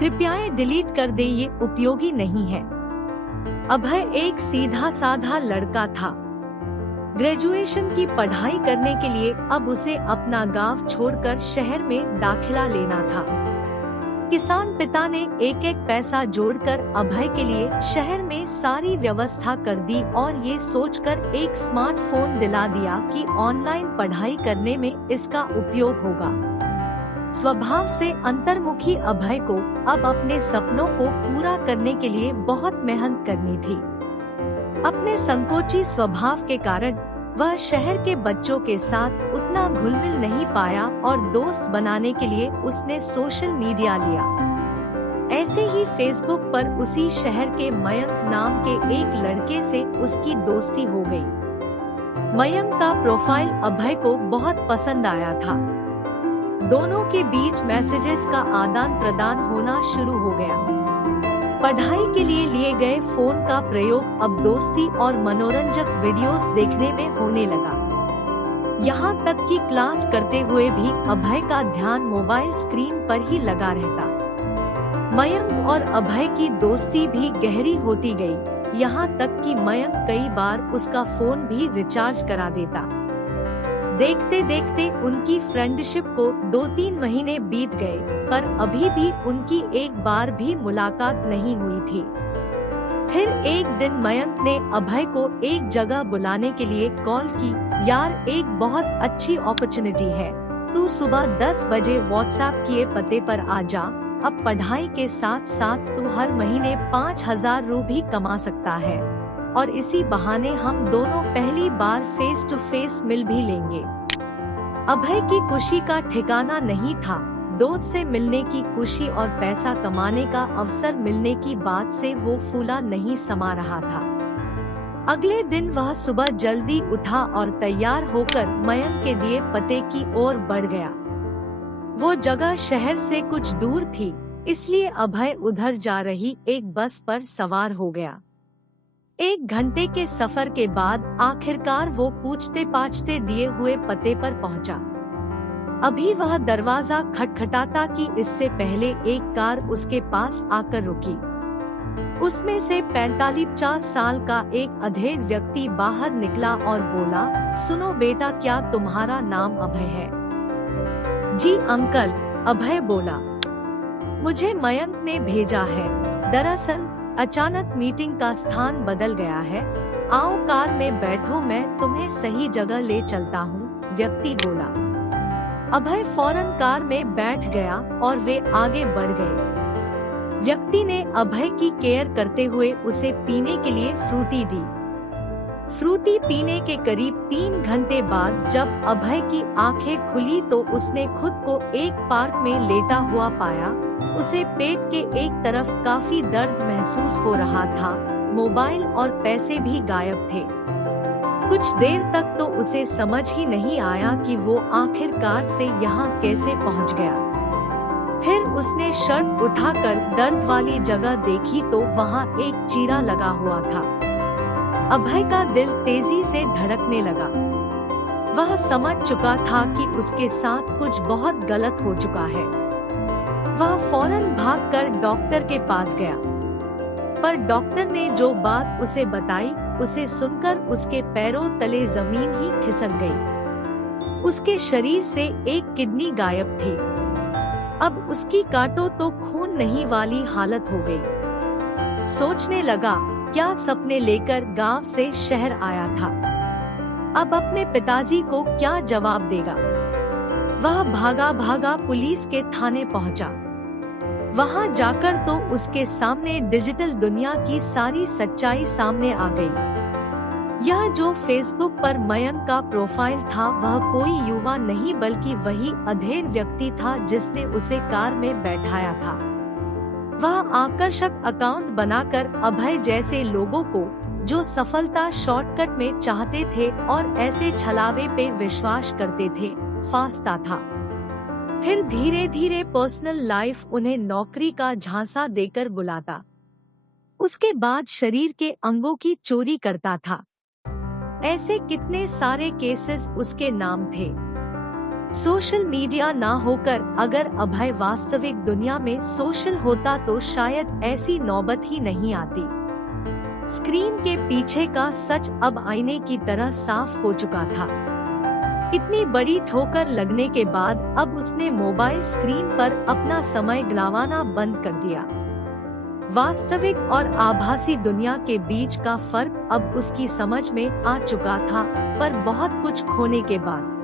कृपया डिलीट कर दे, ये उपयोगी नहीं है। अभय एक सीधा साधा लड़का था। ग्रेजुएशन की पढ़ाई करने के लिए अब उसे अपना गांव छोड़कर शहर में दाखिला लेना था। किसान पिता ने एक एक पैसा जोड़कर अभय के लिए शहर में सारी व्यवस्था कर दी और ये सोचकर एक स्मार्टफोन दिला दिया कि ऑनलाइन पढ़ाई करने में इसका उपयोग होगा। स्वभाव से अंतर्मुखी अभय को अब अपने सपनों को पूरा करने के लिए बहुत मेहनत करनी थी। अपने संकोची स्वभाव के कारण वह शहर के बच्चों के साथ उतना घुल मिल नहीं पाया और दोस्त बनाने के लिए उसने सोशल मीडिया लिया। ऐसे ही फेसबुक पर उसी शहर के मयंक नाम के एक लड़के से उसकी दोस्ती हो गई। मयंक का प्रोफाइल अभय को बहुत पसंद आया था। दोनों के बीच मैसेजेस का आदान प्रदान होना शुरू हो गया। पढ़ाई के लिए गए फोन का प्रयोग अब दोस्ती और मनोरंजक वीडियोस देखने में होने लगा। यहाँ तक कि क्लास करते हुए भी अभय का ध्यान मोबाइल स्क्रीन पर ही लगा रहता। मयंक और अभय की दोस्ती भी गहरी होती गई, यहाँ तक कि मयंक कई बार उसका फोन भी रिचार्ज करा देता। देखते देखते उनकी फ्रेंडशिप को 2-3 महीने बीत गए, पर अभी भी उनकी एक बार भी मुलाकात नहीं हुई थी। फिर एक दिन मयंक ने अभय को एक जगह बुलाने के लिए कॉल की। यार, एक बहुत अच्छी अपॉर्चुनिटी है, तू सुबह 10 बजे व्हाट्सएप किए पते पर आ जा। अब पढ़ाई के साथ साथ तू हर महीने 5,000 रू भी कमा सकता है और इसी बहाने हम दोनों पहली बार फेस टू फेस मिल भी लेंगे। अभय की खुशी का ठिकाना नहीं था। दोस्त से मिलने की खुशी और पैसा कमाने का अवसर मिलने की बात से वो फूला नहीं समा रहा था। अगले दिन वह सुबह जल्दी उठा और तैयार होकर मयंक के दिए पते की ओर बढ़ गया। वो जगह शहर से कुछ दूर थी, इसलिए अभय उधर जा रही एक बस पर सवार हो गया। 1 घंटे के सफर के बाद आखिरकार वो पूछते पाछते दिए हुए पते पर पहुंचा। अभी वह दरवाजा खटखटाता कि इससे पहले एक कार उसके पास आकर रुकी। उसमें से 45-50 साल का एक अधेड़ व्यक्ति बाहर निकला और बोला, सुनो बेटा, क्या तुम्हारा नाम अभय है? जी अंकल, अभय बोला। मुझे मयंक ने भेजा है। दरअसल अचानक मीटिंग का स्थान बदल गया है। आओ कार में बैठो, मैं तुम्हें सही जगह ले चलता हूँ, व्यक्ति बोला। अभय फौरन कार में बैठ गया और वे आगे बढ़ गए। व्यक्ति ने अभय की केयर करते हुए उसे पीने के लिए फ्रूटी दी। फ्रूटी पीने के करीब 3 घंटे बाद जब अभय की आंखें खुली तो उसने खुद को एक पार्क में लेटा हुआ पाया। उसे पेट के एक तरफ काफी दर्द महसूस हो रहा था। मोबाइल और पैसे भी गायब थे। कुछ देर तक तो उसे समझ ही नहीं आया कि वो आखिरकार से यहाँ कैसे पहुँच गया। फिर उसने शर्ट उठाकर दर्द वाली जगह देखी तो वहाँ एक चीरा लगा हुआ था। अभय का दिल तेजी से धड़कने लगा। वह समझ चुका था कि उसके साथ कुछ बहुत गलत हो चुका है। वह फौरन भागकर डॉक्टर के पास गया, पर डॉक्टर ने जो बात उसे बताई उसे सुनकर उसके पैरों तले जमीन ही खिसक गई। उसके शरीर से एक किडनी गायब थी। अब उसकी काटो तो खून नहीं वाली हालत हो गई। सोचने लगा, क्या सपने लेकर गांव से शहर आया था, अब अपने पिताजी को क्या जवाब देगा। वह भागा भागा पुलिस के थाने पहुंचा। वहां जाकर तो उसके सामने डिजिटल दुनिया की सारी सच्चाई सामने आ गई। यह जो फेसबुक पर मयंक का प्रोफाइल था वह कोई युवा नहीं बल्कि वही अधेड़ व्यक्ति था जिसने उसे कार में बैठाया था। वह आकर्षक अकाउंट बनाकर अभय जैसे लोगों को जो सफलता शॉर्टकट में चाहते थे और ऐसे छलावे पे विश्वास करते थे, फांसता था। फिर धीरे धीरे पर्सनल लाइफ उन्हें नौकरी का झांसा देकर बुलाता। उसके बाद शरीर के अंगों की चोरी करता था। ऐसे कितने सारे केसेस उसके नाम थे। सोशल मीडिया ना होकर अगर अभय वास्तविक दुनिया में सोशल होता तो शायद ऐसी नौबत ही नहीं आती। स्क्रीन के पीछे का सच अब आईने की तरह साफ हो चुका था। इतनी बड़ी ठोकर लगने के बाद अब उसने मोबाइल स्क्रीन पर अपना समय गंवाना बंद कर दिया। वास्तविक और आभासी दुनिया के बीच का फर्क अब उसकी समझ में आ चुका था, पर बहुत कुछ खोने के बाद।